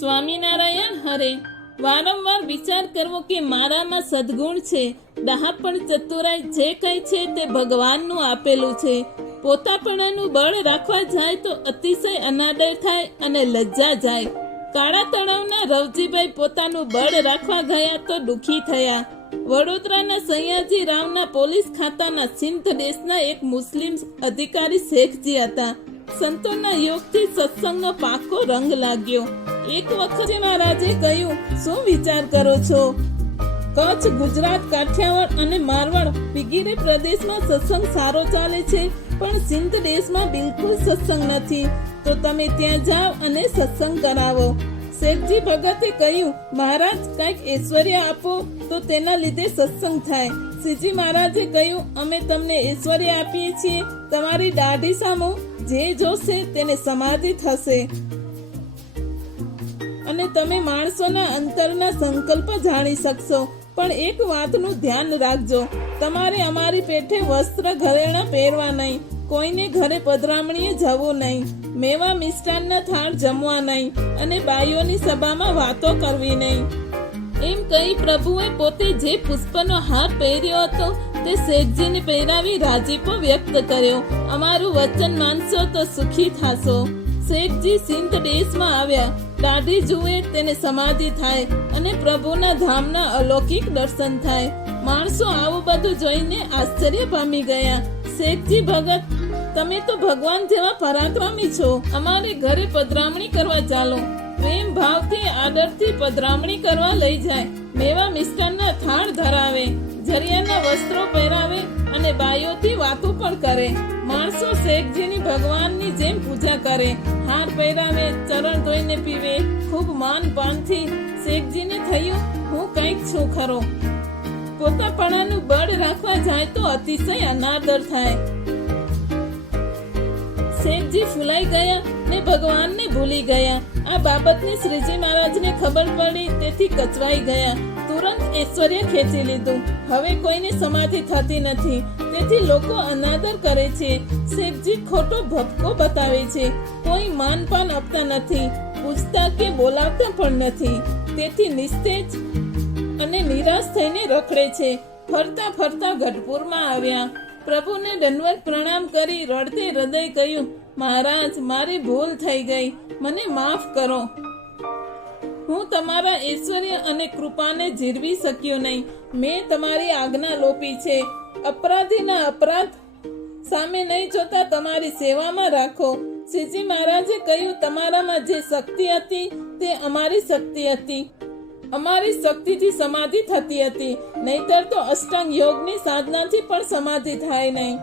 સ્વામિનારાયણ હરે. વારંવાર વિચાર કરવો કે મારામાં સદગુણ છે. ડહાપણ ચતુરાઈ જે કંઈ છે તે ભગવાનનું આપેલું છે. પોતાપણાનું બળ રાખવા જાય તો અતિશય અનાદર થાય અને લજ્જા જાય. કાળા તળાવના રવજીભાઈ પોતાનું બળ રાખવા ગયા તો દુખી થયા. વડોદરાના સયાજી રાવના પોલીસ ખાતાના સિંધ દેશના એક મુસ્લિમ અધિકારી શેખજી હતા. સંતોના યોગથી સત્સંગનો પાકો રંગ લાગ્યો. એક વખત મહારાજે કહ્યું, શું વિચાર કરો છો? કચ્છ, ગુજરાત, કાઠિયાવાડ અને મારવાડ વગેરે પ્રદેશમાં સત્સંગ સારો ચાલે છે, પણ સિંધ દેશમાં બિલકુલ સત્સંગ નથી. તો તમે ત્યાં જાઓ અને સત્સંગ કરાવો. શેખજી ભગતે કહ્યું, મહારાજ, કંઈક ઐશ્વર્ય આપો. તો તેના લીધે સત્સંગ થાય. શ્રીજી મહારાજે કહ્યું, અમે તમને ઐશ્વર્ય આપીએ છીએ. તમારી દાઢી સામો જે જોશે તેને સમાધિ થશે. અને તમે માણસોના અંતરના સંકલ્પ જાણી શકશો. પણ એક વાતનું ધ્યાન રાખજો. તમારે અમારી પેઠે વસ્ત્ર ઘરેણા પહેરવા નહીં. કોઈને ઘરે પધરામણીએ જવું નહીં. મેવા મિષ્ટાનના થાળ જમવા નહીં. અને બાઈઓની સભામાં વાતો કરવી નહીં. એમ કહી પ્રભુએ પોતે જે પુષ્પનો હાર પહેર્યો હતો, તે શેઠજીને પહેરાવી રાજીપો વ્યક્ત કર્યો. અમારું વચન માનશો તો સુખી થાશો. શેઠજી સિંધ દેશમાં આવ્યા. દાઢી જુએ તેને સમાધિ થાય અને પ્રભુના ધામના અલૌકિક દર્શન થાય. માણસો આવું બધું જોઈને આશ્ચર્ય પામી ગયા. શેઠજી ભગત, તમે તો ભગવાન જેવા પરાક્રમી છો. અમારે ઘરે પધરામણી કરવા ચાલો. પ્રેમ ભાવથી, આદરથી પધરામણી કરવા લઈ જાય. મેવા મિષ્ટાનના થાળ ધરાવે, જરિયાના વસ્ત્રો પહેરાવે અને બાયોથી વાતો પણ કરે. માણસો શેખજીની ભગવાનની જેમ પૂજા કરે. હાર પહેરાવે, ચરણ ધોઈને પીવે, ખૂબ માન પાનથી શેખજીને થયું, હું કંઈક છું ખરો. પોતાપણાનું બળ રાખવા જાય તો અતિશય અનાદર થાય. શેખજી ફૂલાઈ ગયા ને ભગવાનને ભૂલી ગયા. આ બાબતની શ્રીજી મહારાજને ખબર પડી, તેથી કચવાઈ ગયા. તુરંત ઐશ્વર્ય ખેંચી લીધું. હવે કોઈને સમાધિ થતી નથી. તેથી લોકો અનાદર કરે છે. શેખજી ખોટો ભપકો બતાવે છે. કોઈ માનપાન આપતા નથી. પૂછતા કે બોલાવતા પણ નથી. તેથી નિસ્તેજ અને નિરાશ થઈને રખડે છે. ફરતા ફરતા ગઢપુરમાં આવ્યા. પ્રભુને દંડવત પ્રણામ કરી રડતે હૃદય કહ્યું મહારાજ, મારી ભૂલ થઈ ગઈ. મને માફ કરો. હું તમારા ઐશ્વર્ય અને કૃપાને જીરવી શક્યો નહીં. મેં તમારી આજ્ઞા લોપી છે. અપરાધીના અપરાધ સામે નહીં જોતા તમારી સેવામાં રાખો. શ્રીજી મહારાજે કહ્યું, તમારામાં જે શક્તિ હતી તે અમારી શક્તિ હતી. અમારી શક્તિથી સમાધિ થતી હતી. નહીતર તો અષ્ટાંગ યોગની સાધનાથી પણ સમાધિ થાય નહીં.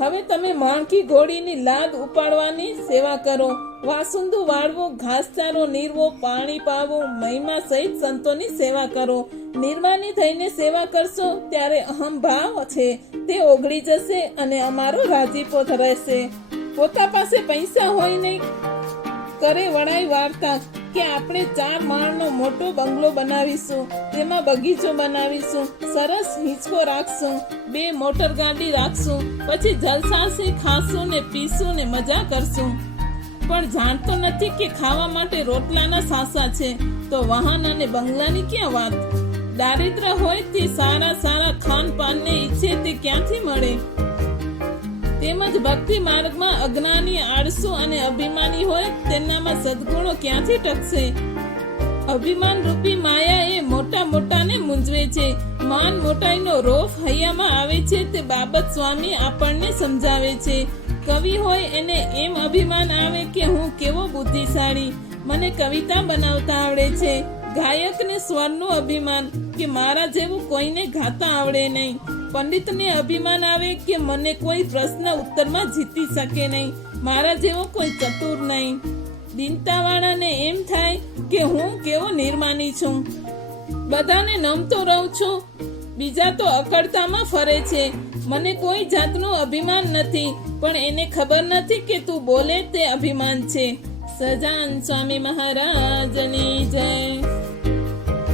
હવે તમે માણકી ઘોડીની લાદ ઉપાડવાની સેવા કરો. વાસુંદુ વાળવો, ઘાસચારો નીરવો, પાણી પાવો, મહિમા સહિત સંતોની સેવા કરો. નિર્માની થઈને સેવા કરશો ત્યારે અહમ ભાવ છે. તે ઓગળી જશે અને અમારો રાજીપો રહેશે. પોતા પાસે પૈસા હોય નહીં. કરે વળાઈ વાર્તા. કે આપણે ચાર માળનો મોટો બંગલો બનાવીશું, તેમાં બગીચો બનાવીશું, સરસ હિંચકો રાખશું, બે મોટર ગાડી રાખશું, પછી જલસાસી ખાશું ને પીશું ને મજા કરશું. પણ જાણતો નથી કે ખાવા માટે રોટલાના સાસા છે, તો વાહન અને બંગલાની ક્યાં વાત? દારિદ્ર હોય તે સારા સારા ખાન પાનને ઈચ્છે તે ક્યાંથી મળે? તેમજ ભક્તિ માર્ગમાં અજ્ઞાની આળસુ અને અભિમાની હોય તેનામાં સદગુણો ક્યાંથી ટકશે? અભિમાન રૂપી માયા એ મોટા મોટાને મૂંઝવે છે. માન મોટાઈનો રોફ હૈયામાં આવે છે તે બાબત સ્વામી આપણને સમજાવે છે. કવિ હોય એને એમ અભિમાન આવે કે હું કેવો બુદ્ધિશાળી. મને કવિતા બનાવતા આવડે છે. ગાયકને સ્વરનું અભિમાન કે મારા જેવું કોઈને ગાતા આવડે નહીં. પંડિતને અભિમાન આવે કે મને કોઈ પ્રશ્ન ઉત્તરમાં જીતી શકે નહીં. મારા જેવો કોઈ ચતુર નહીં. દિનતાવાળાને એમ થાય કે હું કેવો નિર્માની છું. બધાને નમતો રહું છું. બીજા તો અકળતામાં ફરે છે. મને કોઈ જાતનું અભિમાન નથી, પણ એને ખબર નથી કે તું બોલે તે અભિમાન છે. સજાન સ્વામી મહારાજની જય.